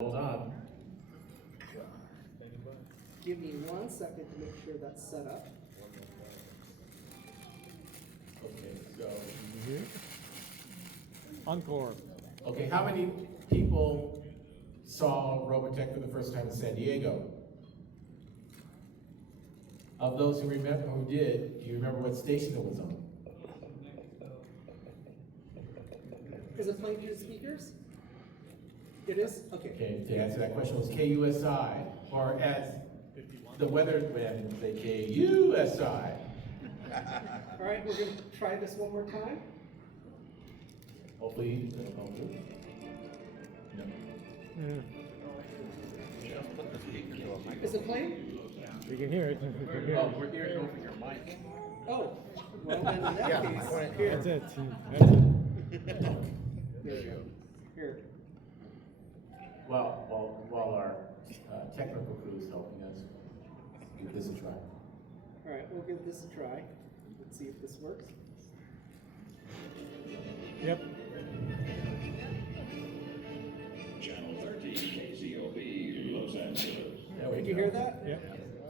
Hold on. Give me 1 second to make sure that's set up. Okay, so. Encore. Okay, how many people saw Robotech for the first time in San Diego? Of those who remember, who did, do you remember what station it was on? Is it playing through the speakers? It is? Okay. Okay, to answer that question was KUSI, or as the weatherman would say, KUSI. All right, we're going to try this one more time. Hopefully, hopefully. No. Is it playing? You can hear it. Oh, we're hearing it over your mic. Oh, well then in that case, here. That's it. That's it. There you go. Here. While our technical crew is helping us, give this a try. All right, we'll give this a try. Let's see if this works. Yep. Channel 13, KCOB, Los Angeles. There we Did go. you hear that? Yep.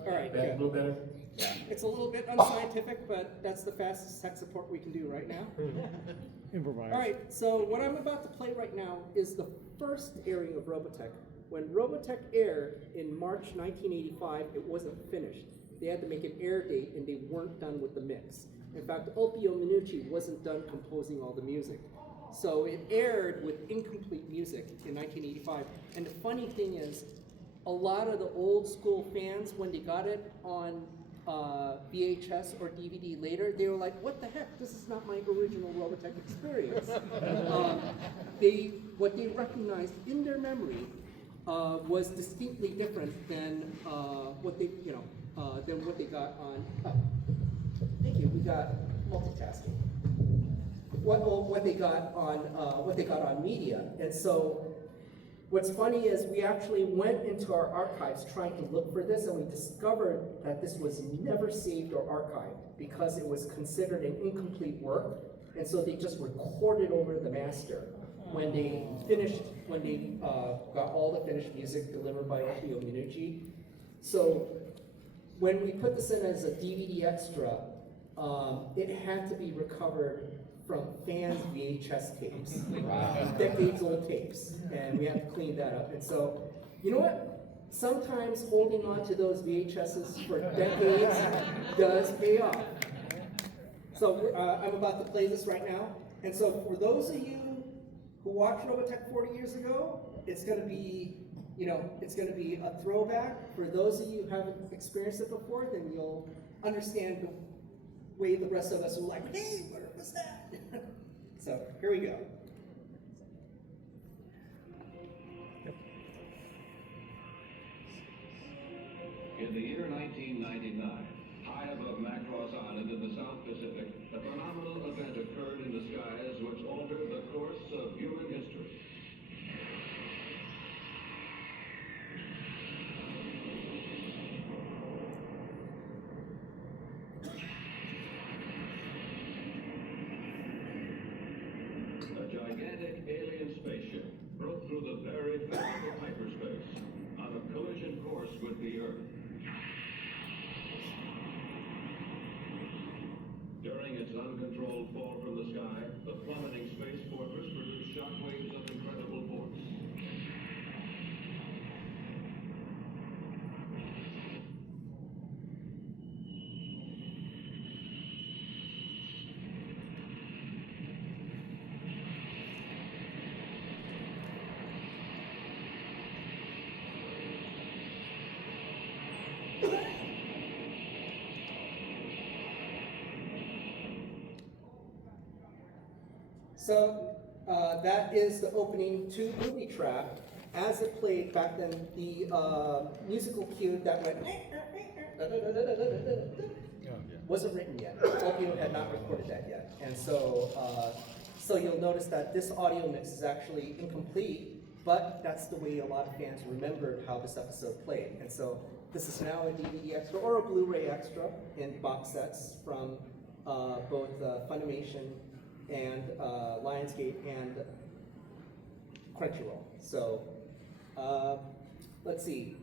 All right, A good. little better? It's a little bit unscientific, but that's the fastest tech support we can do right now. Improvise. All right, so what I'm about to play right now is the first airing of Robotech. When Robotech aired in March 1985, it wasn't finished. They had to make an air date, and they weren't done with the mix. In fact, Opio Minucci wasn't done composing all the music. So it aired with incomplete music in 1985. And the funny thing is, a lot of the old school fans, when they got it on VHS or DVD later, they were like, what the heck, this is not my original Robotech experience. What they recognized in their memory was distinctly different than what they got on, thank you, we got multitasking. What they got on media. And so what's funny is we actually went into our archives trying to look for this, and we discovered that this was never saved or archived because it was considered an incomplete work, and so they just recorded over the master when they got all the finished music delivered by Opio Minucci. So when we put this in as a DVD extra, it had to be recovered from fans' VHS tapes, decades old tapes, and we have to clean that up. And so, you know what? Sometimes holding on to those VHSs for decades does pay off. So I'm about to play this right now. And so for those of you who watched Robotech 40 years ago, it's going to be, it's going to be a throwback. For those of you who haven't experienced it before, then you'll understand the way the rest of us were like, hey, where was that? So here we go. In the year 1999, high above Macross Island in the South Pacific, a phenomenal event occurred in the skies which altered the course of human history. A gigantic alien spaceship broke through the very fabric of hyperspace on a collision course with the Earth. During its uncontrolled fall from the sky, the plummeting space fortress produced shockwaves of incredible force. So that is the opening to Booby Trap. As it played back then, the musical cue that went wasn't written yet. Opio had not recorded that yet. And so, so you'll notice that this audio mix is actually incomplete, but that's the way a lot of fans remembered how this episode played. And so this is now a DVD extra or a Blu-ray extra in box sets from both Funimation and Lionsgate and Crunchyroll. So Let's see.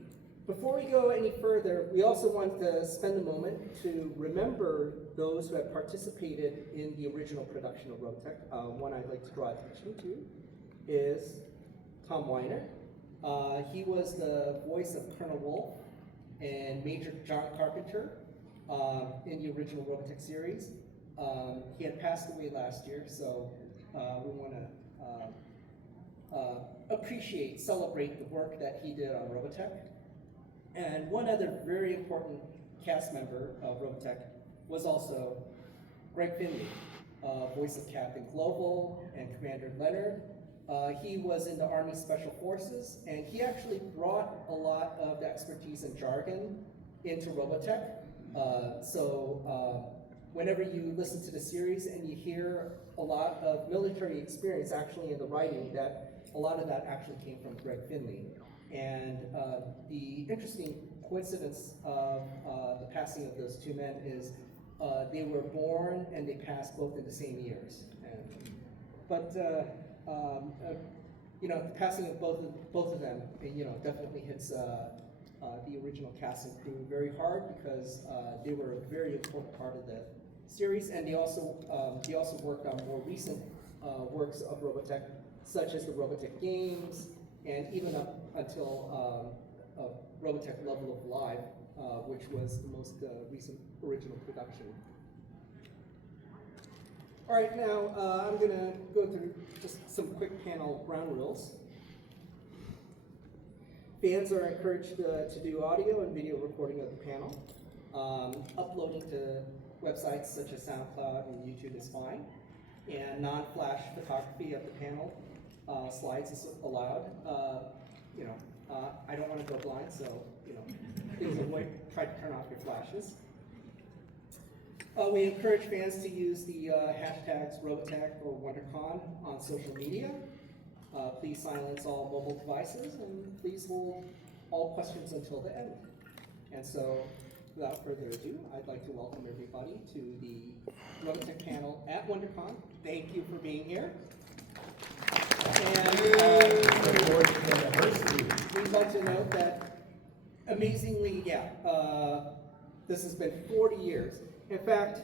Before we go any further, we also want to spend a moment to remember those who have participated in the original production of Robotech. One I'd like to draw attention to is Tom Weiner. He was the voice of Colonel Wolf and Major John Carpenter in the original Robotech series. He had passed away last year, so we want to celebrate the work that he did on Robotech. And one other very important cast member of Robotech was also Greg Finley, voice of Captain Global and Commander Leonard. He was in the Army Special Forces, and he actually brought a lot of the expertise and jargon into Robotech. Whenever you listen to the series and you hear a lot of military experience actually in the writing, that a lot of that actually came from Greg Finley. And the interesting coincidence of the passing of those two men is they were born and they passed both in the same years. The passing of both of them, definitely hits the original cast and crew very hard because they were a very important part of the series, and they also worked on more recent works of Robotech, such as the Robotech games, and even up until Robotech Level of Live, which was the most recent original production. All right, now I'm going to go through just some quick panel ground rules. Fans are encouraged to do audio and video recording of the panel. Uploading to websites such as SoundCloud and YouTube is fine. And non-flash photography of the panel slides is allowed. I don't want to go blind, so please try to turn off your flashes. We encourage fans to use the hashtags Robotech or Wondercon on social media. Please silence all mobile devices, and please hold all questions until the end. And so, without further ado, I'd like to welcome everybody to the Robotech panel at Wondercon. Thank you for being here. And we'd like to note that, amazingly, this has been 40 years. In fact,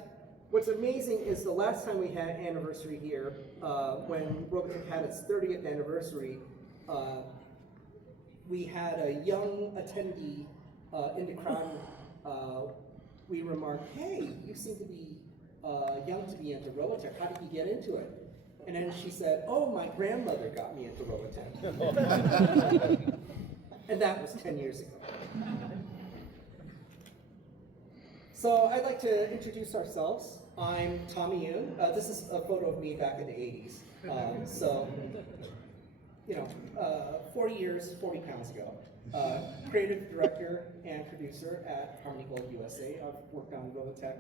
what's amazing is the last time we had an anniversary here, when Robotech had its 30th anniversary, we had a young attendee in the crowd. We remarked, "Hey, you seem to be young to be into Robotech. How did you get into it?" And then she said, "Oh, my grandmother got me into Robotech." And that was 10 years ago. So I'd like to introduce ourselves. I'm Tommy Yoon. This is a photo of me back in the 80s. 40 years, 40 pounds ago. Creative director and producer at Harmony Gold USA. I've worked on Robotech.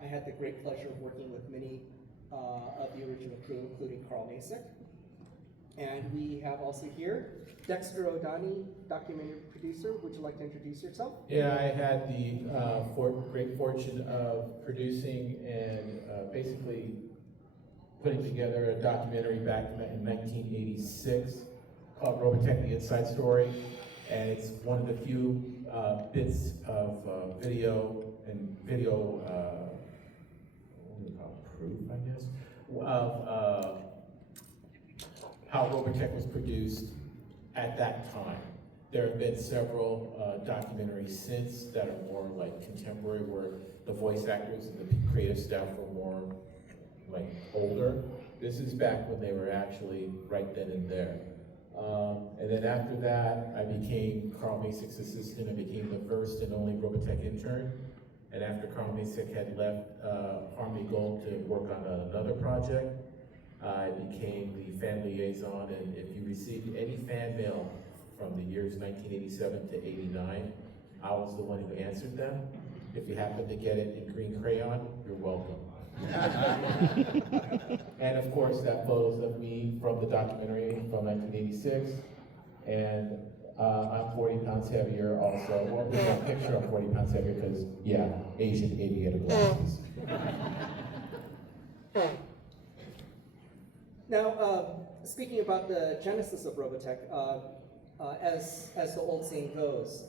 I had the great pleasure of working with many of the original crew, including Carl Masick. And we have also here Dexter O'Donnell, documentary producer. Would you like to introduce yourself? Yeah, I had the great fortune of producing and basically putting together a documentary back in 1986 called Robotech: The Inside Story, and it's one of the few bits of video what do you call it, proof, I guess, of how Robotech was produced at that time. There have been several documentaries since that are more like contemporary, where the voice actors and the creative staff were more like older. This is back when they were actually right then and there. And then after that, I became Carl Masick's assistant. I became the first and only Robotech intern. And after Carl Masick had left Harmony Gold to work on another project, I became the fan liaison. And if you received any fan mail from the years 1987 to 89, I was the one who answered them. If you happen to get it in green crayon, you're welcome. And of course, that photos of me from the documentary from 1986. And I'm 40 pounds heavier also. Well, there's a picture of 40 pounds heavier because, yeah, Asian aviator glasses. Now, speaking about the genesis of Robotech, as the old saying goes,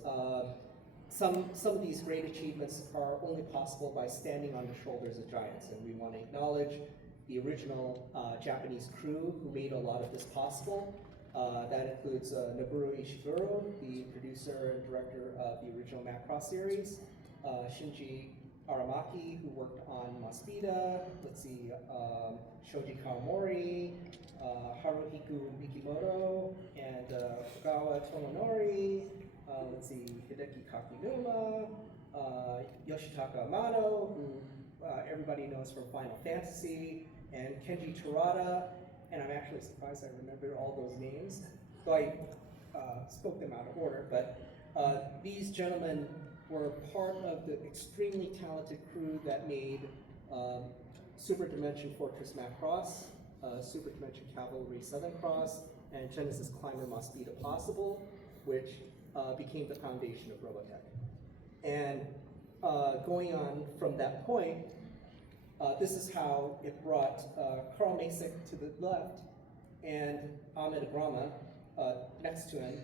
some of these great achievements are only possible by standing on the shoulders of giants, and we want to acknowledge the original Japanese crew who made a lot of this possible. That includes Noboru Ishiguro, the producer and director of the original Macross series, Shinji Aramaki, who worked on Maspida, Shoji Kawamori, Haruhiku Mikimoto, and Fugawa Tomonori, Hideki Kakinuma, Yoshitaka Amano, who everybody knows from Final Fantasy, and Kenji Terada, and I'm actually surprised I remember all those names, so I spoke them out of order, but these gentlemen were part of the extremely talented crew that made Super Dimension Fortress Macross, Super Dimension Cavalry Southern Cross, and Genesis Climber Maspida possible, which became the foundation of Robotech. And going on from that point, this is how it brought Carl Masick to the left and Ahmed Agrama next to him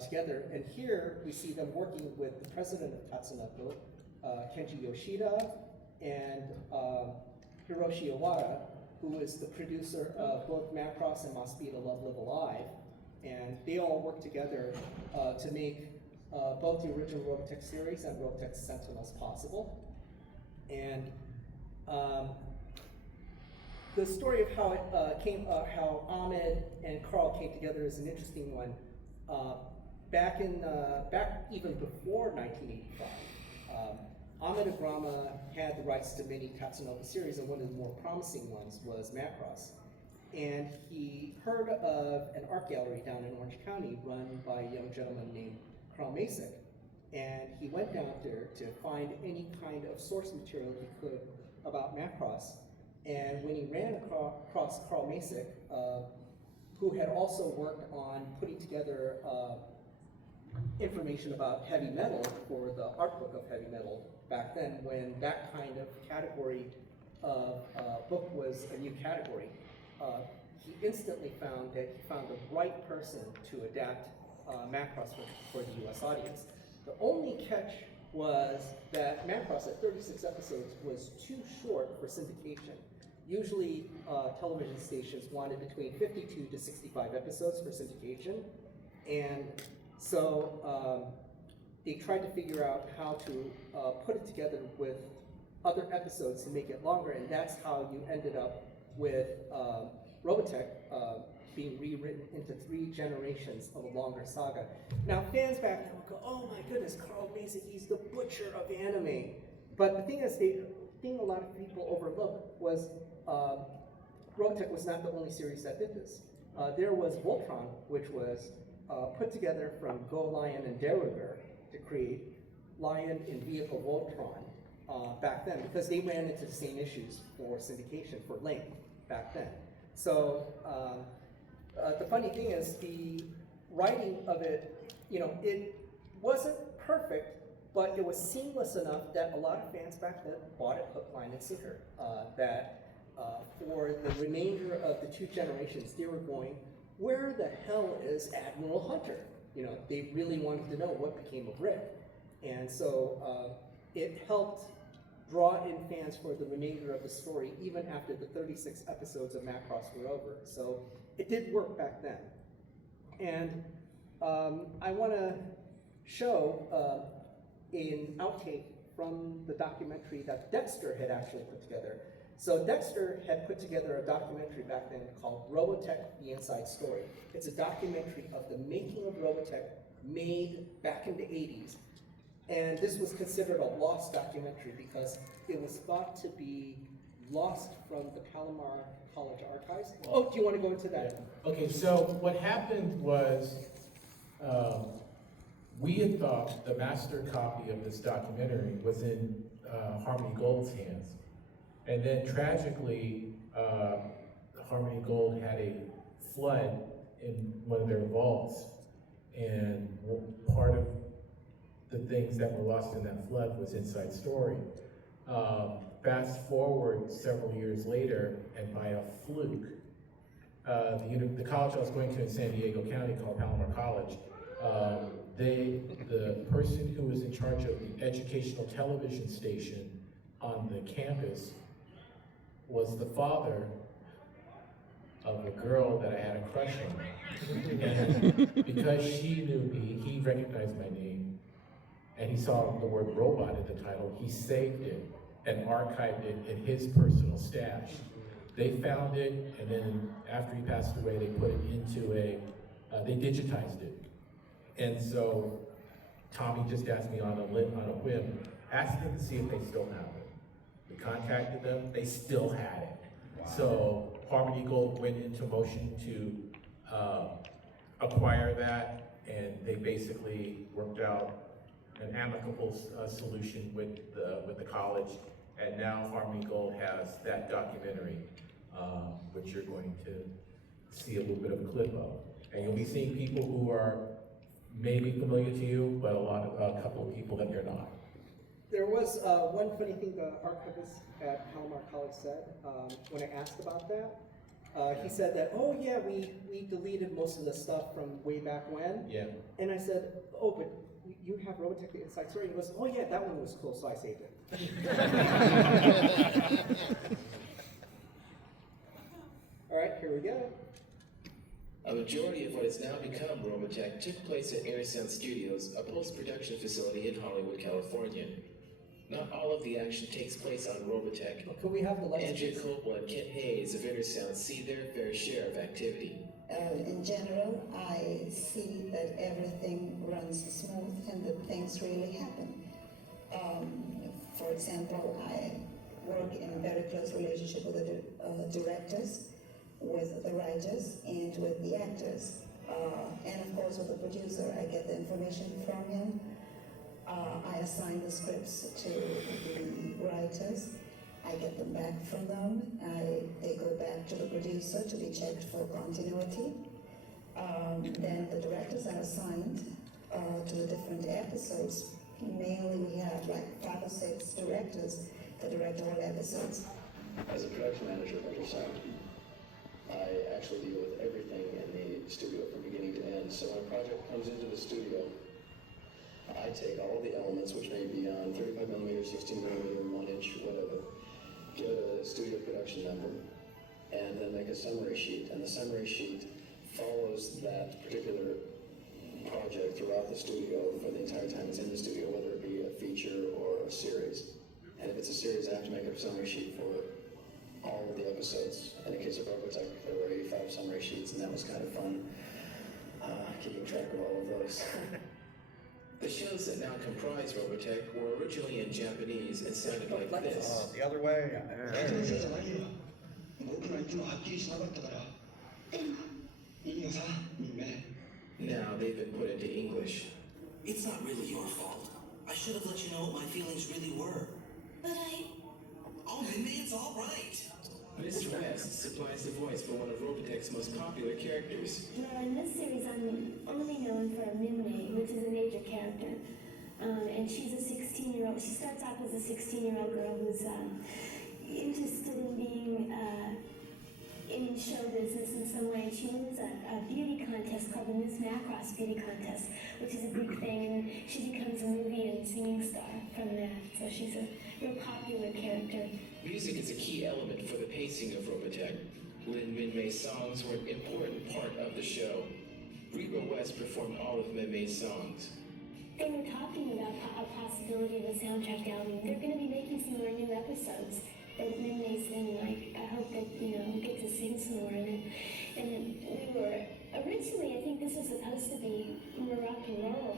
together. And here we see them working with the president of Tatsunoko, Kenji Yoshida, and Hiroshi Iwata, who is the producer of both Macross and Maspida Love Live Alive. And they all worked together to make both the original Robotech series and Robotech Sentinels possible. And the story of how it how Ahmed and Carl came together is an interesting one. Back even before 1985, Ahmed Agrama had the rights to many Tatsunoko series, and one of the more promising ones was Macross. And he heard of an art gallery down in Orange County run by a young gentleman named Carl Masick. And he went down there to find any kind of source material he could about Macross. And when he ran across Carl Masick, who had also worked on putting together information about heavy metal for the art book of heavy metal back then, when that kind of category of book was a new category, he instantly found that he found the right person to adapt Macross for the US audience. The only catch was that Macross at 36 episodes was too short for syndication. Usually television stations wanted between 52 to 65 episodes for syndication, and so they tried to figure out how to put it together with other episodes to make it longer, and that's how you ended up with Robotech being rewritten into 3 generations of a longer saga. Now, fans back then would go, "Oh my goodness, Carl Masick, he's the butcher of anime." But the thing is, the thing a lot of people overlooked was Robotech was not the only series that did this. There was Voltron, which was put together from Go Lion and Deruger to create Lion in Vehicle Voltron back then, because they ran into the same issues for syndication for length back then. So the funny thing is, the writing of it, it wasn't perfect, but it was seamless enough that a lot of fans back then bought it hook, line, and sinker. That for the remainder of the 2 generations, they were going, where the hell is Admiral Hunter? They really wanted to know what became of Rick. And so it helped draw in fans for the remainder of the story, even after the 36 episodes of Macross were over. So it did work back then. And I want to show an outtake from the documentary that Dexter had actually put together. So Dexter had put together a documentary back then called Robotech: The Inside Story. It's a documentary of the making of Robotech made back in the 80s. And this was considered a lost documentary because it was thought to be lost from the Palomar College archives. Oh, do you want to go into that? Yeah. Okay, so what happened was we had thought the master copy of this documentary was in Harmony Gold's hands. And then tragically, Harmony Gold had a flood in one of their vaults. And part of the things that were lost in that flood was Inside Story. Fast forward several years later, and by a fluke, the college I was going to in San Diego County called Palomar College The person who was in charge of the educational television station on the campus was the father of a girl that I had a crush on. And because she knew me, he recognized my name, and he saw the word robot in the title, he saved it and archived it in his personal stash. They found it, and then after he passed away, they put it into they digitized it. And so Tommy just asked me on a whim, asked them to see if they still have it. We contacted them, they still had it. Wow. So Harmony Gold went into motion to acquire that, and they basically worked out an amicable solution with the college. And now Harmony Gold has that documentary, which you're going to see a little bit of a clip of. And you'll be seeing people who are maybe familiar to you, but a couple of people that you're not. There was one funny thing the archivist at Palomar College said when I asked about that. He said that, oh yeah, we deleted most of the stuff from way back when. Yeah. And I said, oh, but you have Robotech the Inside Story. He goes, oh yeah, that one was cool, so I saved it. All right, here we go. A majority of what has now become Robotech took place at Airsound Studios, a post-production facility in Hollywood, California. Not all of the action takes place on Robotech. Could we have the lights? Andrea Coppola and Kent Hayes of Intersound see their fair share of activity. In general, I see that everything runs smooth and that things really happen. For example, I work in a very close relationship with the directors, with the writers, and with the actors. And of course with the producer, I get the information from him. I assign the scripts to the writers. I get them back from them. They go back to the producer to be checked for continuity. Then the directors are assigned to the different episodes. Mainly we have like 5 or 6 directors that direct all episodes. As a production manager of Wondercon, I actually deal with everything in the studio from beginning to end. So when a project comes into the studio, I take all the elements, which may be on 35mm, 16mm, 1-inch, whatever, get a studio production number, and then make a summary sheet. And the summary sheet follows that particular project throughout the studio for the entire time it's in the studio, whether it be a feature or a series. And if it's a series, I have to make a summary sheet for all of the episodes. In the case of Robotech, there were 85 summary sheets, and that was kind of fun, keeping track of all of those. The shows that now comprise Robotech were originally in Japanese and sounded like this. The other way. Now they've been put into English. It's not really your fault. I should have let you know what my feelings really were. But Oh, Minmay, it's all right. Miss West supplies the voice for one of Robotech's most popular characters. Well, in this series, I'm only known for Minmay, which is a major character. And she's a 16-year-old. She starts off as a 16-year-old girl who's interested in being in show business in some way. She wins a beauty contest called the Miss Macross Beauty Contest, which is a big thing, and she becomes a movie and singing star from that. So she's a real popular character. Music is a key element for the pacing of Robotech. Lin Minmay's songs were an important part of the show. Reba West performed all of Minmay's songs. They were talking about a possibility of a soundtrack album. They're going to be making some more new episodes that Minmay's in. I hope that, we get to sing some more in it. And we were, originally, I think this was supposed to be more rock and roll,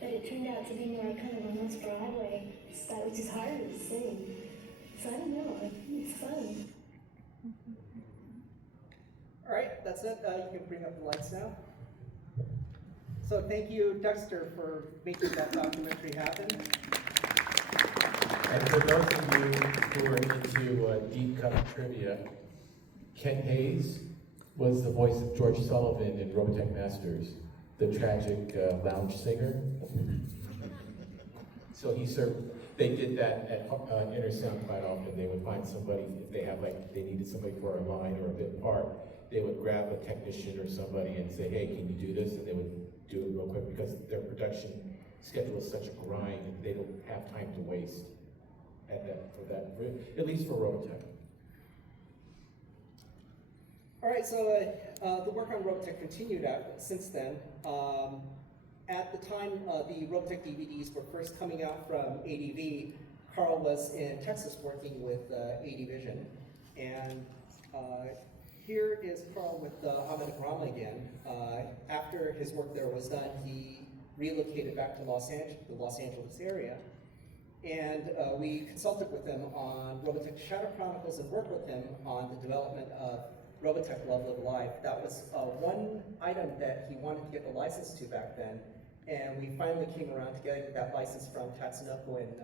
but it turned out to be more kind of almost Broadway style, which is harder to sing. So I don't know, it's fun. All right, that's it. You can bring up the lights now. So thank you, Dexter, for making that documentary happen. And for those of you who are into deep cut trivia, Ken Hayes was the voice of George Sullivan in Robotech Masters, the tragic lounge singer. So they did that at Intersound quite often. They would find somebody, if they needed somebody for a line or a bit part, they would grab a technician or somebody and say, hey, can you do this? And they would do it real quick because their production schedule is such a grind, and they don't have time to waste at least for Robotech. All right, so the work on Robotech continued since then. At the time the Robotech DVDs were first coming out from ADV, Carl was in Texas working with AD Vision. And here is Carl with Ahmed Rama again. After his work there was done, he relocated back to the Los Angeles area. And we consulted with him on Robotech Shadow Chronicles and worked with him on the development of Robotech Love Live Live. That was one item that he wanted to get the license to back then. And we finally came around to getting that license from Tatsunoko and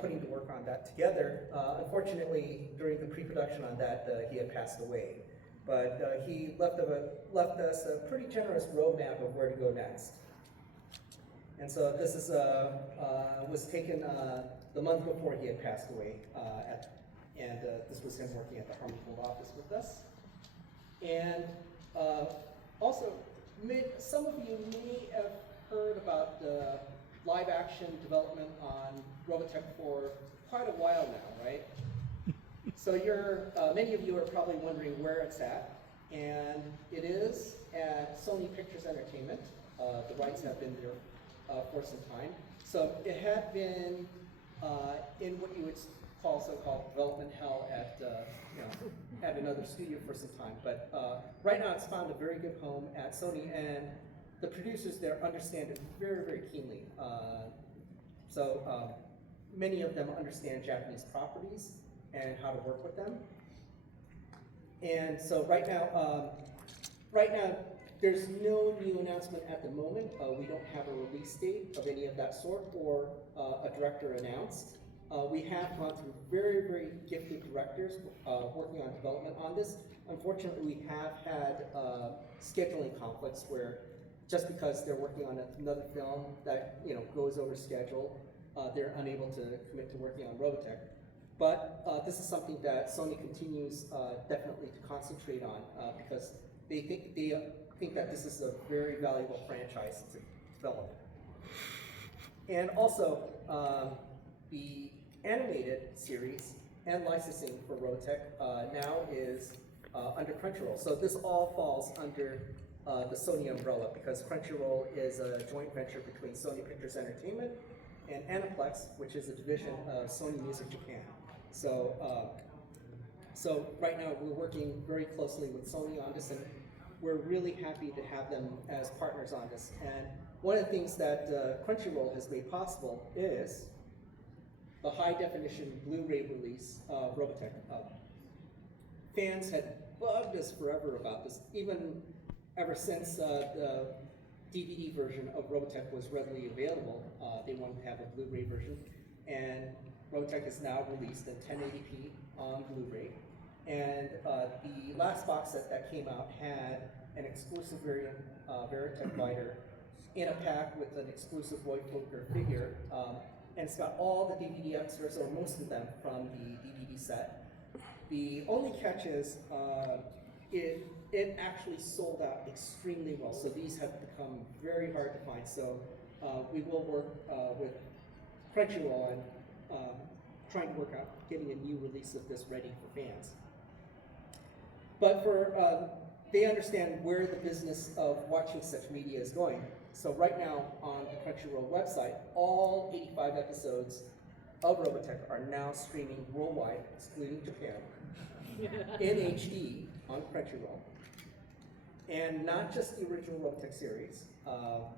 putting to work on that together. Unfortunately, during the pre-production on that, he had passed away. But he left us a pretty generous roadmap of where to go next. And so this is was taken the month before he had passed away, and this was him working at the Harmon Gold office with us. And also, some of you may have heard about the live action development on Robotech for quite a while now, right? So many of you are probably wondering where it's at, and it is at Sony Pictures Entertainment. The rights have been there for some time. So it had been in what you would call so-called development hell at another studio for some time. But right now it's found a very good home at Sony, and the producers there understand it very, very keenly. So many of them understand Japanese properties and how to work with them. And so right now there's no new announcement at the moment. We don't have a release date of any of that sort or a director announced. We have gone through very, very gifted directors working on development on this. Unfortunately, we have had scheduling conflicts where just because they're working on another film that goes over schedule, they're unable to commit to working on Robotech. But this is something that Sony continues definitely to concentrate on because they think that this is a very valuable franchise to develop. And also, the animated series and licensing for Robotech now is under Crunchyroll. So this all falls under the Sony umbrella because Crunchyroll is a joint venture between Sony Pictures Entertainment and Aniplex, which is a division of Sony Music Japan. So, so right now we're working very closely with Sony on this, and we're really happy to have them as partners on this. And one of the things that Crunchyroll has made possible is the high-definition Blu-ray release of Robotech. Fans had bugged us forever about this, even ever since the DVD version of Robotech was readily available. They wanted to have a Blu-ray version, and Robotech is now released in 1080p on Blu-ray. And the last box set that came out had an exclusive variant, Veritech Lighter, in a pack with an exclusive Roy Poker figure. And it's got all the DVD extras, or most of them, from the DVD set. The only catch is it actually sold out extremely well. So these have become very hard to find. So we will work with Crunchyroll and trying to work out getting a new release of this ready for fans. But they understand where the business of watching such media is going. So right now on the Crunchyroll website, all 85 episodes of Robotech are now streaming worldwide, excluding Japan, in HD on Crunchyroll. And not just the original Robotech series,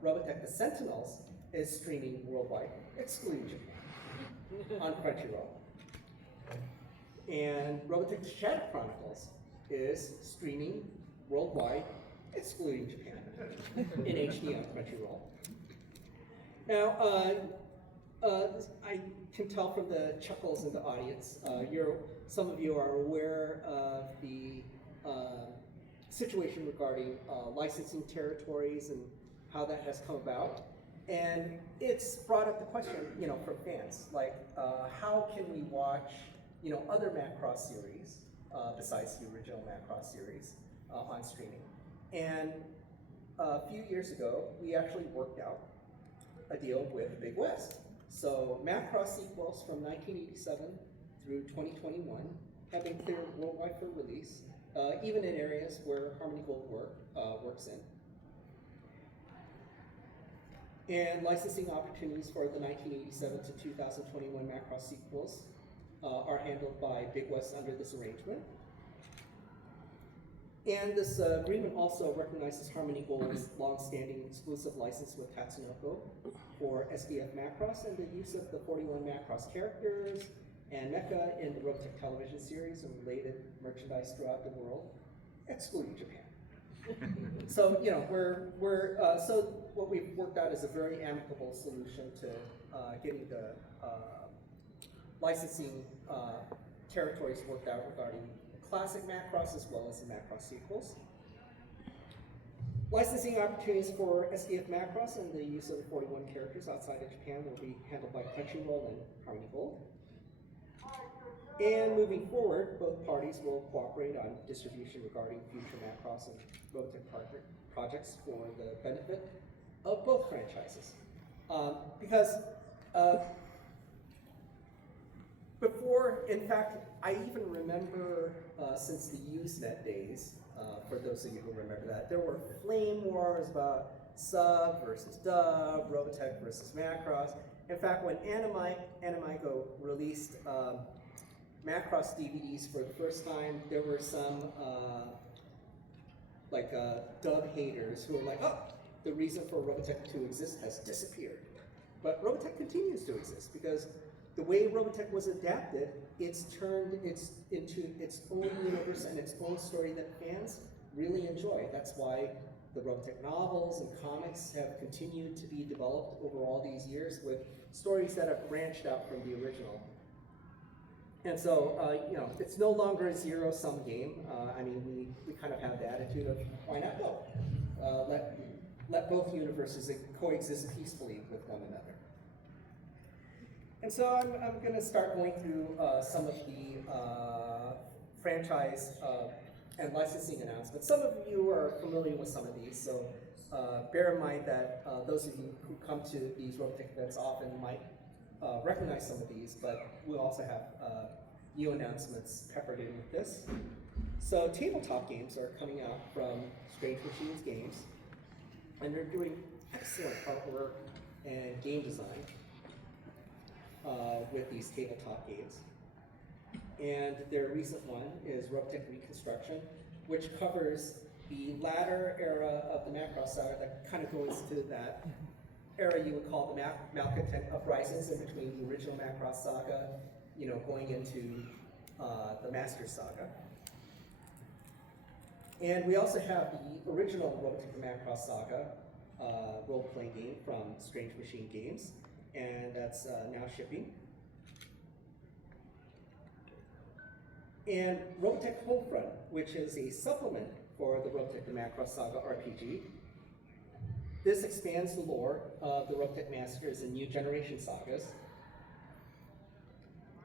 Robotech the Sentinels is streaming worldwide, excluding Japan, on Crunchyroll. And Robotech the Shadow Chronicles is streaming worldwide, excluding Japan, in HD on Crunchyroll. Now, I can tell from the chuckles in the audience, some of you are aware of the situation regarding licensing territories and how that has come about. And it's brought up the question, from fans, like, how can we watch, other Macross series, besides the original Macross series, on streaming. And a few years ago, we actually worked out a deal with Big West. So Macross sequels from 1987 through 2021 have been cleared worldwide for release, even in areas where Harmony Gold works in. And licensing opportunities for the 1987 to 2021 Macross sequels are handled by Big West under this arrangement. And this agreement also recognizes Harmony Gold's long-standing exclusive license with Tatsunoko for SDF Macross and the use of the 41 Macross characters and mecha in the Robotech television series and related merchandise throughout the world, excluding Japan. So, you know, so what we've worked out is a very amicable solution to getting the licensing territories worked out regarding classic Macross as well as the Macross sequels. Licensing opportunities for SDF Macross and the use of the 41 characters outside of Japan will be handled by Crunchyroll and Harmony Gold. And moving forward, both parties will cooperate on distribution regarding future Macross and Robotech projects for the benefit of both franchises. Because before, in fact, I even remember since the Usenet days, for those of you who remember that, there were flame wars about sub versus dub, Robotech versus Macross. In fact, when Animigo released Macross DVDs for the first time, there were some dub haters who were like, oh, the reason for Robotech to exist has disappeared. But Robotech continues to exist because the way Robotech was adapted, it's turned into its own universe and its own story that fans really enjoy. That's why the Robotech novels and comics have continued to be developed over all these years with stories that have branched out from the original. And so, you know, it's no longer a zero-sum game. I mean, we kind of have the attitude of, why not go? Let both universes coexist peacefully with one another. And so I'm going to start going through some of the franchise and licensing announcements. Some of you are familiar with some of these, so bear in mind that those of you who come to these Robotech events often might recognize some of these, but we'll also have new announcements peppered in with this. So tabletop games are coming out from Strange Machines Games, and they're doing excellent artwork and game design with these tabletop games. And their recent one is Robotech Reconstruction, which covers the latter era of the Macross saga that kind of goes to that era you would call the Malcontent uprisings in between the original Macross saga, you know, going into the Master saga. And we also have the original Robotech Macross saga role-playing game from Strange Machine Games, and that's now shipping. And Robotech Homefront, which is a supplement for the Robotech Macross Saga RPG. This expands the lore of the Robotech Masters and New Generation sagas.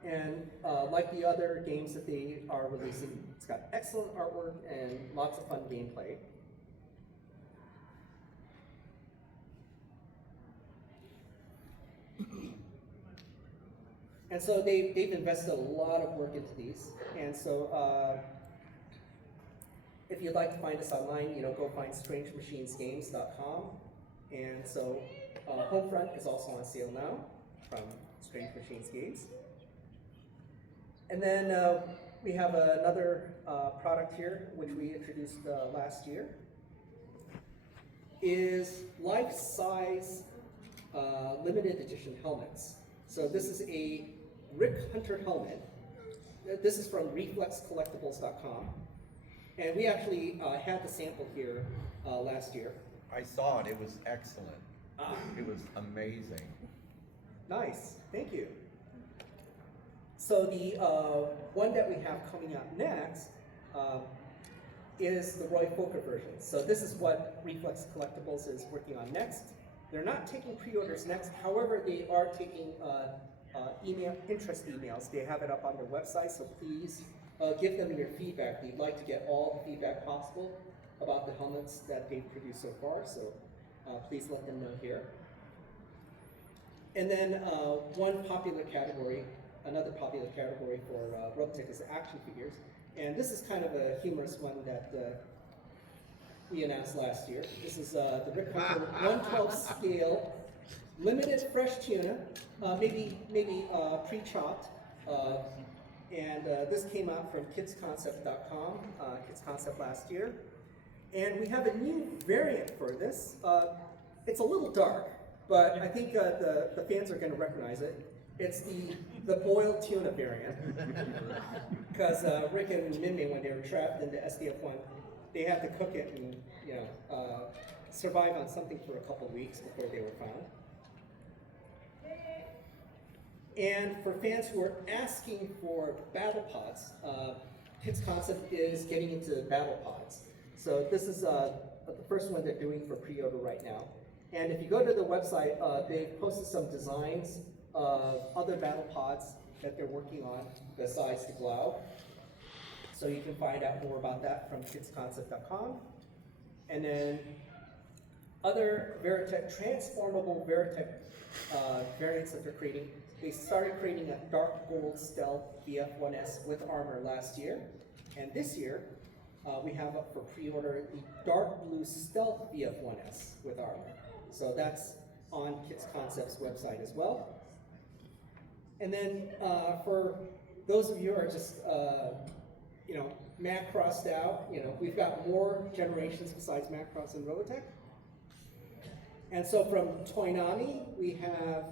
And like the other games that they are releasing, it's got excellent artwork and lots of fun gameplay. And so they've invested a lot of work into these. And so if you'd like to find us online, you know, go find strangemachines.games.com. And so Homefront is also on sale now from Strange Machines Games. And then we have another product here, which we introduced last year, is life-size limited edition helmets. So this is a Rick Hunter helmet. This is from reflexcollectibles.com. And we actually had the sample here last year. I saw it, it was excellent. It was amazing. Nice, thank you. So the one that we have coming out next is the Roy Fokker version. So this is what Reflex Collectibles is working on next. They're not taking pre-orders next, however, they are taking interest emails. They have it up on their website, so please give them your feedback. They'd like to get all the feedback possible about the helmets that they've produced so far, so please let them know here. And then one popular category, another popular category for Robotech is action figures. And this is kind of a humorous one that we announced last year. This is the Rick Hunter 1/12 scale, limited fresh tuna, maybe pre-chopped. And this came out from kidsconcept.com, Kids Concept last year. And we have a new variant for this. It's a little dark, but I think the fans are going to recognize it. It's the boiled tuna variant. Because Rick and Minmay, when they were trapped in the SDF-1, they had to cook it and survive on something for a couple weeks before they were found. And for fans who are asking for battle pods, Kids Concept is getting into battle pods. So this is the first one they're doing for pre-order right now. And if you go to the website, they've posted some designs of other battle pods that they're working on besides the Glau. So you can find out more about that from kidsconcept.com. And then other Veritech, transformable Veritech variants that they're creating. They started creating a dark gold stealth VF-1S with armor last year. And this year, we have up for pre-order the dark blue stealth VF-1S with armor. So that's on Kids Concept's website as well. And then for those of you who are just, Macrossed out, we've got more generations besides Macross and Robotech. And so from Toynami, we have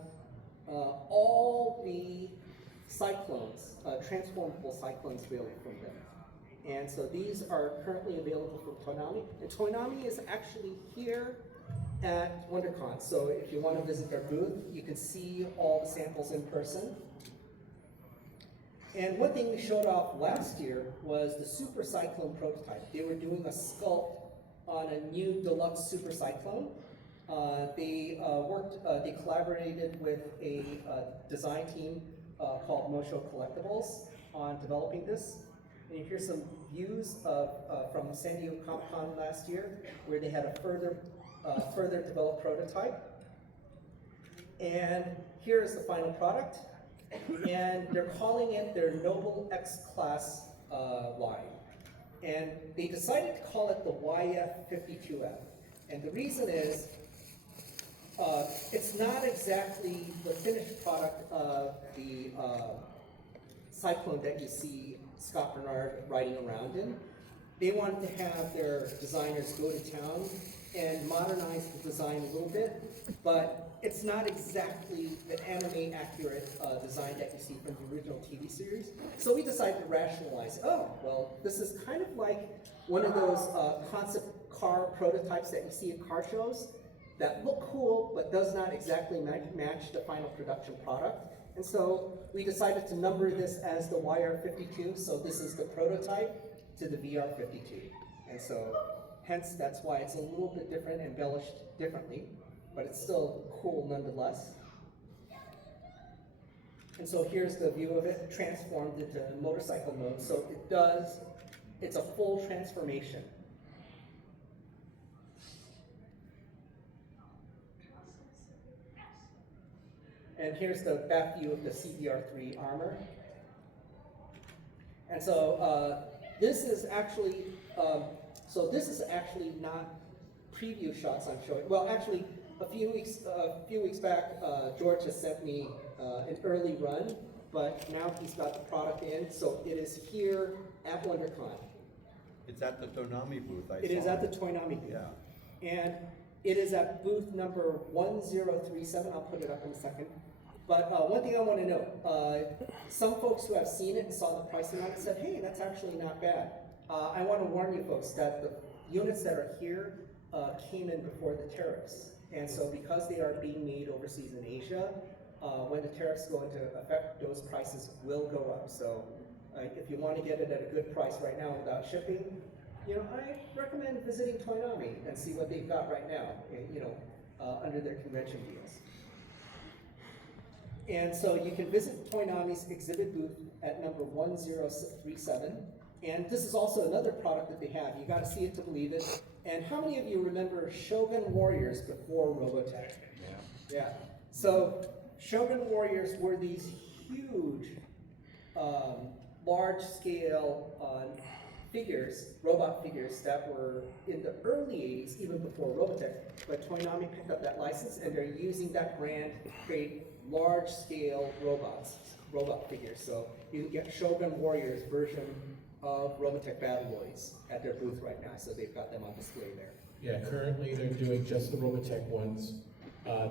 all the Cyclones, transformable Cyclones available from them. And so these are currently available from Toynami. And Toynami is actually here at Wondercon. So if you want to visit their booth, you can see all the samples in person. And one thing we showed off last year was the Super Cyclone prototype. They were doing a sculpt on a new deluxe Super Cyclone. They collaborated with a design team called Mosho Collectibles on developing this. And here's some views from San Diego Comic-Con last year, where they had a further developed prototype. And here's the final product. And they're calling it their Noble X-Class line. And they decided to call it the YF52F. And the reason is, it's not exactly the finished product of the Cyclone that you see Scott Bernard riding around in. They wanted to have their designers go to town and modernize the design a little bit, but it's not exactly the anime accurate design that you see from the original TV series. So we decided to rationalize, this is kind of like one of those concept car prototypes that you see at car shows that look cool, but does not exactly match the final production product. And so we decided to number this as the YR52, so this is the prototype to the VR52. And so, hence, that's why it's a little bit different, embellished differently, but it's still cool nonetheless. And so here's the view of it, transformed into motorcycle mode. So it's a full transformation. And here's the back view of the CBR3 armor. And so this is actually not preview shots I'm showing. Well, actually, a few weeks back, George has sent me an early run, but now he's got the product in, so it is here at WonderCon. It's at the Toonami booth. It is at the Toynami booth. Yeah. And it is at booth number 1037. I'll put it up in a second. But one thing I want to note, some folks who have seen it and saw the pricing on it said, hey, that's actually not bad. I want to warn you folks that the units that are here came in before the tariffs. And so because they are being made overseas in Asia, when the tariffs go into effect, those prices will go up. So if you want to get it at a good price right now without shipping, I recommend visiting Toynami and see what they've got right now, under their convention deals. And so you can visit Toynami's exhibit booth at number 1037. And this is also another product that they have. You gotta see it to believe it. And how many of you remember Shogun Warriors before Robotech? Yeah. So Shogun Warriors were these huge, large-scale figures, robot figures that were in the early 80s, even before Robotech. But Toynami picked up that license, and they're using that brand to create large-scale robot figures. So you can get Shogun Warriors version of Robotech Battle Boys at their booth right now. So they've got them on display there. Yeah, currently they're doing just the Robotech ones.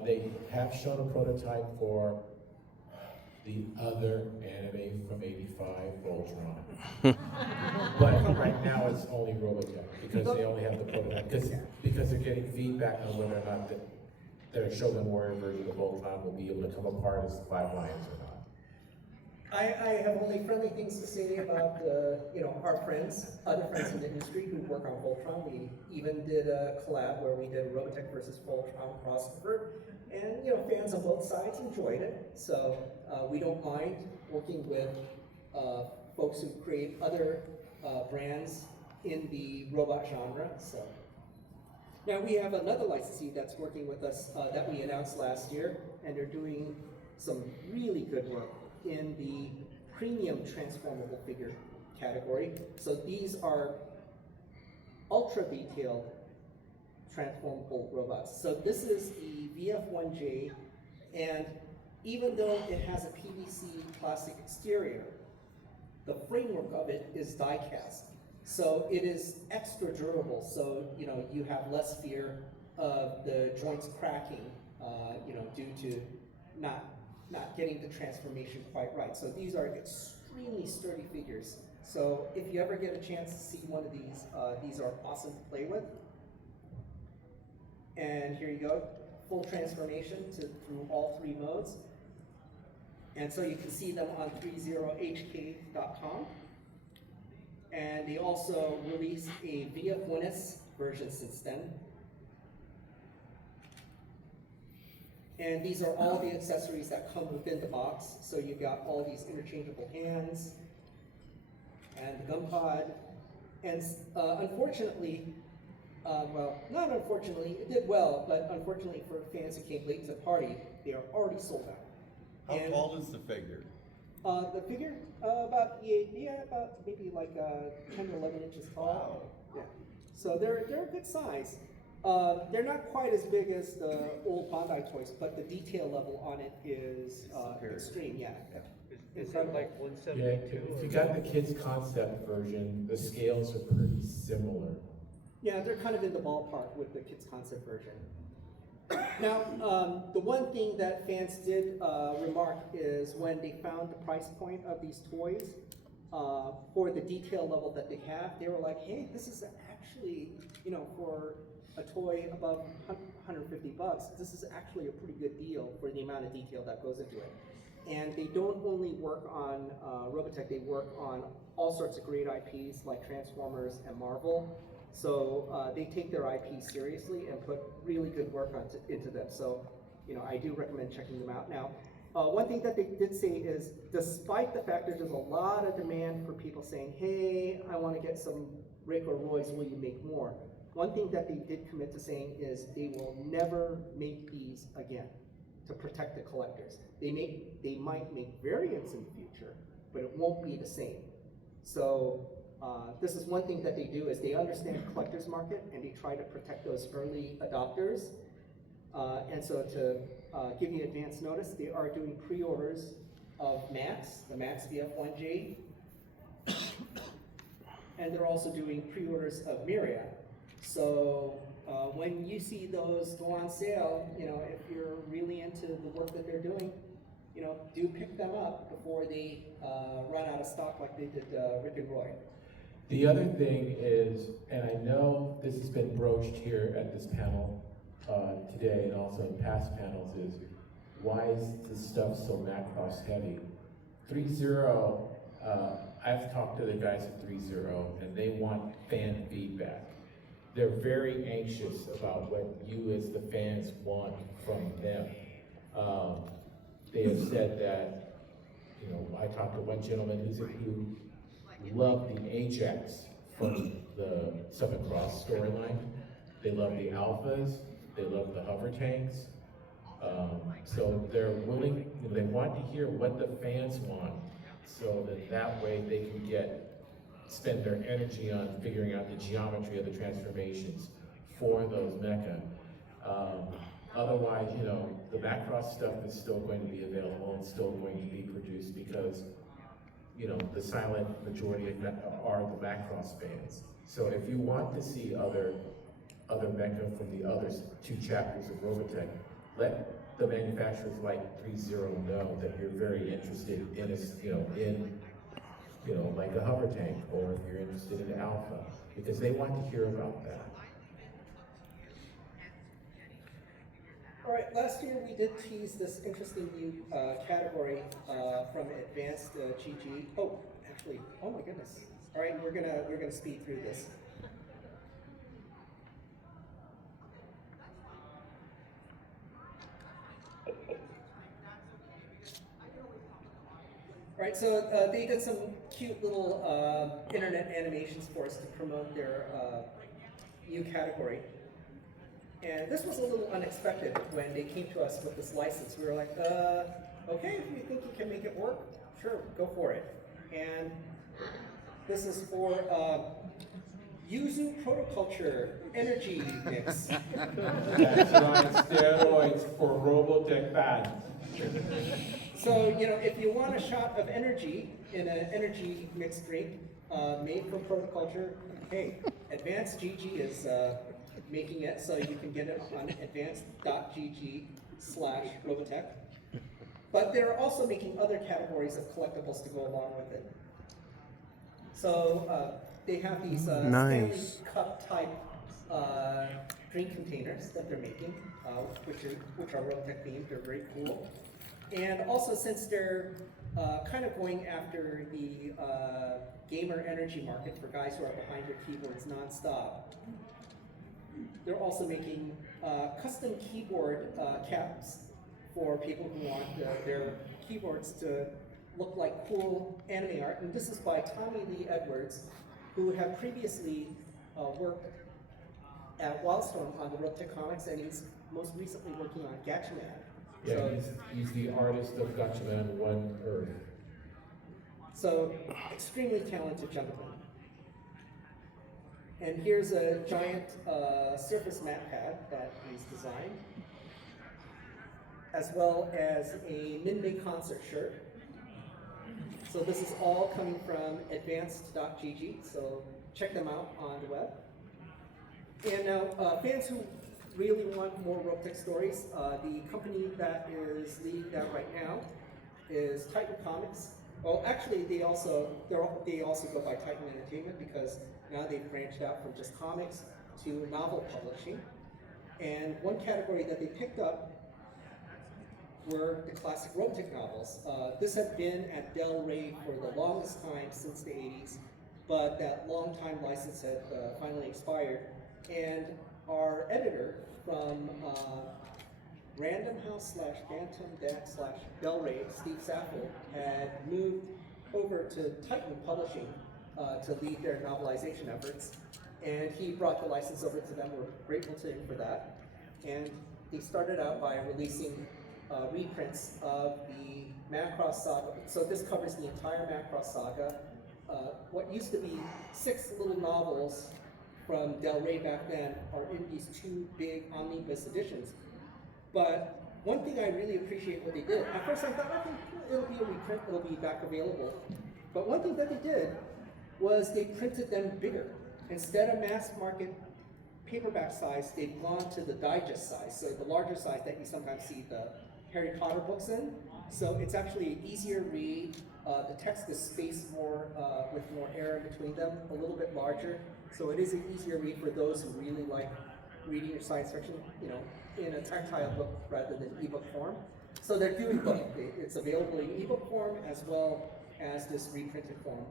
They have shown a prototype for the other anime from '85, Voltron. But right now it's only Robotech because they only have the prototype. Because they're getting feedback on whether or not their Shogun Warrior version of Voltron will be able to come apart as 5 lions or not. I have only friendly things to say about our friends, other friends in the industry who work on Voltron. We even did a collab where we did a Robotech versus Voltron crossover, and fans on both sides enjoyed it. So we don't mind working with folks who create other brands in the robot genre. So now we have another licensee that's working with us that we announced last year, and they're doing some really good work in the premium transformable figure category. So these are ultra detailed transformable robots. So this is the VF1J, and even though it has a PVC plastic exterior, the framework of it is die cast. So it is extra durable, so you have less fear of the joints cracking, due to not getting the transformation quite right. So these are extremely sturdy figures. So if you ever get a chance to see one of these are awesome to play with. And here you go, full transformation through all 3 modes. And so you can see them on 30hk.com. And they also released a VF1S version since then. And these are all the accessories that come within the box. So you've got all these interchangeable hands and the gun pod. And unfortunately, well, not unfortunately, it did well, but unfortunately for fans who came late to the party, they are already sold out. How tall is the figure? The figure, about maybe like 10 or 11 inches tall. Wow. Yeah. So they're a good size. They're not quite as big as the old Bandai toys, but the detail level on it is extreme. Yeah. Is that like Yeah, 172? if you got the kids concept version, the scales are pretty similar. Yeah, they're kind of in the ballpark with the kids concept version. Now, the one thing that fans did remark is when they found the price point of these toys for the detail level that they have, they were like, hey, this is actually, for a toy above 150 bucks, this is actually a pretty good deal for the amount of detail that goes into it. And they don't only work on Robotech, they work on all sorts of great IPs like Transformers and Marvel. So they take their IP seriously and put really good work into them. So, I do recommend checking them out. Now, one thing that they did say is, despite the fact that there's a lot of demand for people saying, hey, I want to get some Rick or Roy's, will you make more? One thing that they did commit to saying is they will never make these again to protect the collectors. They might make variants in the future, but it won't be the same. So this is one thing that they do is they understand the collector's market and they try to protect those early adopters. And so to give you advance notice, they are doing pre-orders of Max, the Max VF1J. And they're also doing pre-orders of Myriad. So when you see those go on sale, if you're really into the work that they're doing, do pick them up before they run out of stock like they did Rick and Roy. The other thing is, and I know this has been broached here at this panel today and also in past panels, is why is this stuff so Macross heavy? 3.0, I've talked to the guys at 3.0 and they want fan feedback. They're very anxious about what you as the fans want from them. they have said that, you know, I talked to one gentleman who loved the Ajax from the Southern Cross storyline. They love the Alphas, they love the hover tanks. So they're willing, they want to hear what the fans want, so that way they can spend their energy on figuring out the geometry of the transformations for those mecha. Otherwise, you know, the Macross stuff is still going to be available and still going to be produced because, you know, the silent majority are the Macross fans. So if you want to see other mecha from the other 2 chapters of Robotech, let the manufacturers like 3.0 know that you're very interested in like a hover tank, or if you're interested in Alpha, because they want to hear about that. All right, last year we did tease this interesting new category from Advanced GG. Oh, actually, oh my goodness. All right, we're gonna speed through this. All right, so they did some cute little internet animations for us to promote their new category. And this was a little unexpected when they came to us with this license. We were like, okay, if you think you can make it work, sure, go for it. And this is for Yuzu Protoculture Energy Mix. That's on steroids for Robotech fans. So, you know, if you want a shot of energy in an energy mixed drink made from Protoculture, hey, Advanced GG is making it, so you can get it on advanced.gg/Robotech. But they're also making other categories of collectibles to go along with it. So they have these Stanley Cup type drink containers that they're making, which are Robotech themed. They're very cool. And also, since they're kind of going after the gamer energy market for guys who are behind their keyboards nonstop, they're also making custom keyboard caps for people who want their keyboards to look like cool anime art. And this is by Tommy Lee Edwards, who had previously worked at Wildstorm on the Robotech comics, and he's most recently working on Gatchaman. Yeah, So, he's the artist of Gatchaman 1 Earth. So, extremely talented gentleman. And here's a giant surface mat pad that he's designed, as well as a Midday concert shirt. So this is all coming from advanced.gg, so check them out on the web. And now, fans who really want more Robotech stories, the company that is leading that right now is Titan Comics. Well, actually, they also go by Titan Entertainment, because now they've branched out from just comics to novel publishing. And one category that they picked up were the classic Robotech novels. This had been at Del Rey for the longest time, since the 80s, but that long-time license had finally expired. And our editor from Random House / Phantom Deck / Del Rey, Steve Sappel, had moved over to Titan Publishing to lead their novelization efforts. And he brought the license over to them. We're grateful to him for that. And they started out by releasing reprints of the Macross Saga. So this covers the entire Macross Saga. What used to be 6 little novels from Del Rey back then are in these 2 big omnibus editions. But one thing I really appreciate what they did, at first I thought, okay, it'll be a reprint, it'll be back available. But one thing that they did was they printed them bigger. Instead of mass market paperback size, they've gone to the digest size, so the larger size that you sometimes see the Harry Potter books in. So it's actually an easier read. The text is spaced more, with more air in between them, a little bit larger. So it is an easier read for those who really like reading your science fiction, you know, in a tactile book rather than ebook form. So they're doing both. It's available in ebook form as well as this reprinted form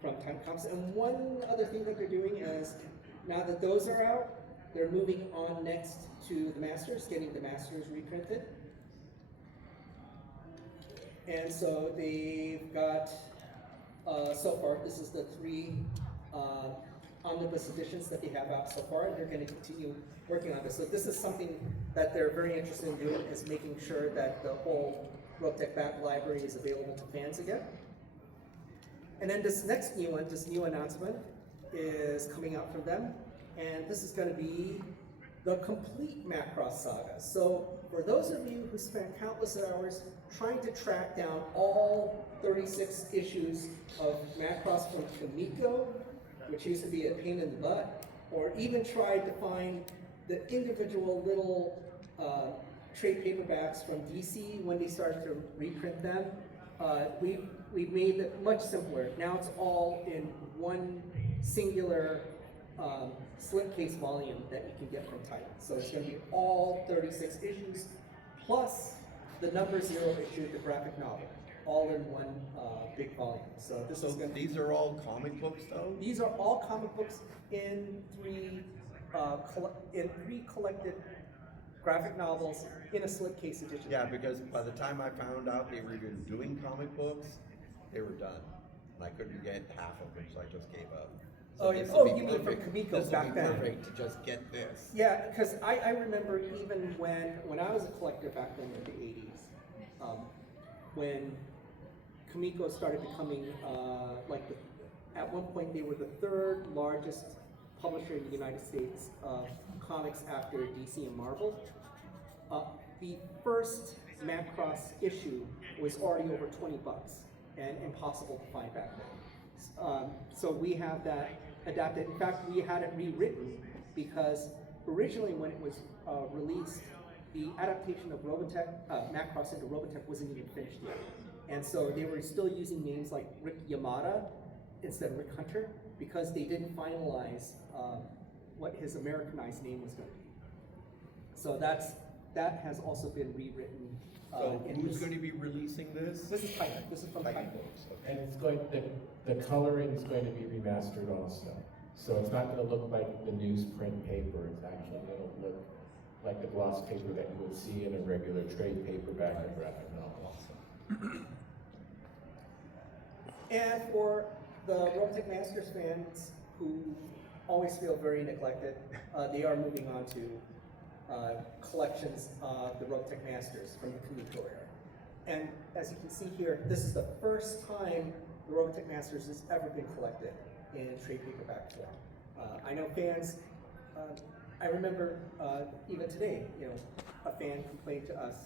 from Titan Comics. And one other thing that they're doing is, now that those are out, they're moving on next to the Masters, getting the Masters reprinted. And so they've got, so far, this is the 3 omnibus editions that they have out so far, and they're going to continue working on this. So this is something that they're very interested in doing, is making sure that the whole Robotech back library is available to fans again. And then this next new one, this new announcement, is coming out from them, and this is going to be the complete Macross saga. So for those of you who spent countless hours trying to track down all 36 issues of Macross from Kamiko, which used to be a pain in the butt, or even tried to find the individual little trade paperbacks from DC when they started to reprint them, we've made it much simpler. Now it's all in one singular slipcase volume that you can get from Titan. So it's going to be all 36 issues, plus the number 0 issue, the graphic novel, all in one big volume. So this is going to These are all comic books, though? These are all comic books in 3 collected graphic novels in a slipcase edition. Yeah, because by the time I found out they were even doing comic books, they were done. And I couldn't get half of them, so I just gave up. So this would be you mean from perfect. Kamiko This would back be then? perfect to just get this. Yeah, because I remember even when I was a collector back then in the 80s, when Kamiko started becoming at one point they were the 3rd largest publisher in the United States of comics after DC and Marvel. The first Macross issue was already over $20 and impossible to find back then. So we have that adapted. In fact, we had it rewritten because originally when it was released, the adaptation of Robotech, Macross into Robotech wasn't even finished yet. And so they were still using names like Rick Yamada instead of Rick Hunter because they didn't finalize what his Americanized name was going to be. So that has also been rewritten. So who's going to be releasing this? This is Titan. This is from Titan. Books. Okay. And it's going, the coloring is going to be remastered also. So it's not gonna look like the newsprint paper, it's actually gonna look like the gloss paper that you would see in a regular trade paperback or graphic novel. And for the Robotech Masters fans who always feel very neglected, they are moving on to collections of the Robotech Masters from the Kamiko era. And as you can see here, this is the first time the Robotech Masters has ever been collected in trade paperback form. I know fans, I remember even today, a fan complained to us,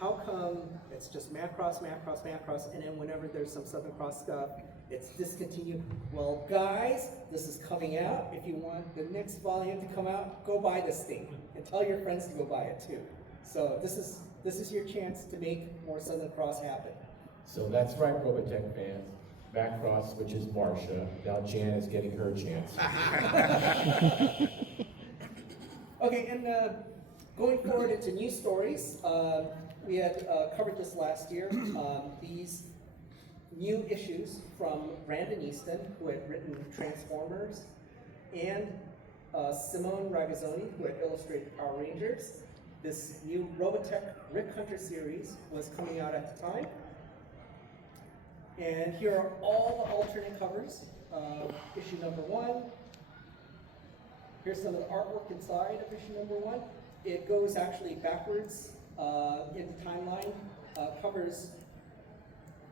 how come it's just Macross, Macross, Macross, and then whenever there's some Southern Cross stuff, it's discontinued. Well, guys, this is coming out. If you want the next volume to come out, go buy this thing and tell your friends to go buy it too. So this is your chance to make more Southern Cross happen. So that's right, Robotech fans. Macross, which is Marcia. Now Jan is getting her chance. Okay, and going forward into news stories, we had covered this last year. These new issues from Brandon Easton, who had written Transformers, and Simone Ragazzoni, who had illustrated Power Rangers. This new Robotech Rick Hunter series was coming out at the time. And here are all the alternate covers of issue number 1. Here's some of the artwork inside of issue number 1. It goes actually backwards in the timeline, covers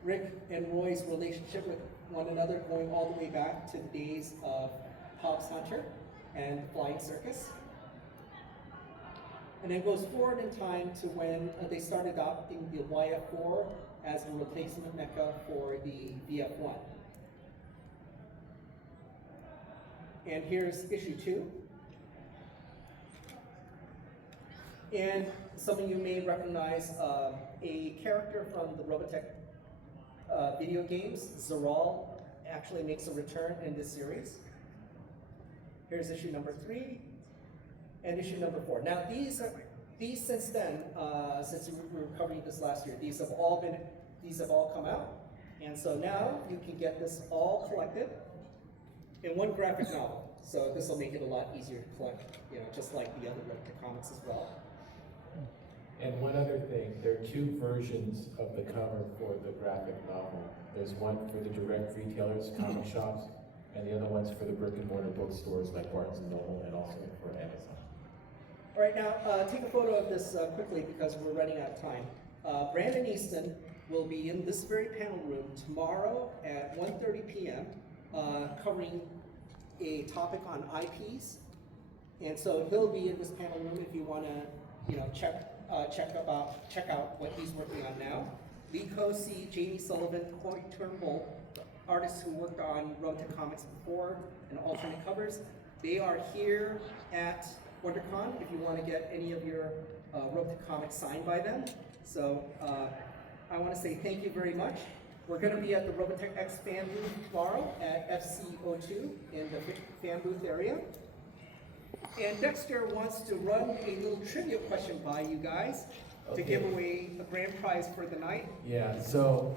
Rick and Roy's relationship with one another going all the way back to the days of Hobbs Hunter and the Flying Circus. And then goes forward in time to when they started adopting the YF4 as a replacement mecha for the VF1. And here's issue 2. And some of you may recognize a character from the Robotech video games. Zeral actually makes a return in this series. Here's issue number 3 and issue number 4. Now these since then, since we were covering this last year, these have all come out. And so now you can get this all collected in one graphic novel. So this will make it a lot easier to collect, just like the other Robotech comics as well. And one other thing, there are two versions of the cover for the graphic novel. There's one for the direct retailers, comic shops, and the other one's for the brick and mortar bookstores like Barnes and Noble and also for Amazon. All right, now take a photo of this quickly because we're running out of time. Brandon Easton will be in this very panel room tomorrow at 1:30 p.m. Covering a topic on IPs. And so he'll be in this panel room if you want to, check out what he's working on now. Lee Cosi, Jamie Sullivan, Corey Turnbull, artists who worked on Robotech comics before and alternate covers. They are here at Wondercon if you want to get any of your Robotech comics signed by them. So I want to say thank you very much. We're going to be at the Robotech X fan booth tomorrow at FC02 in the fan booth area. And Dexter wants to run a little trivia question by you guys to give away a grand prize for the night. Yeah, so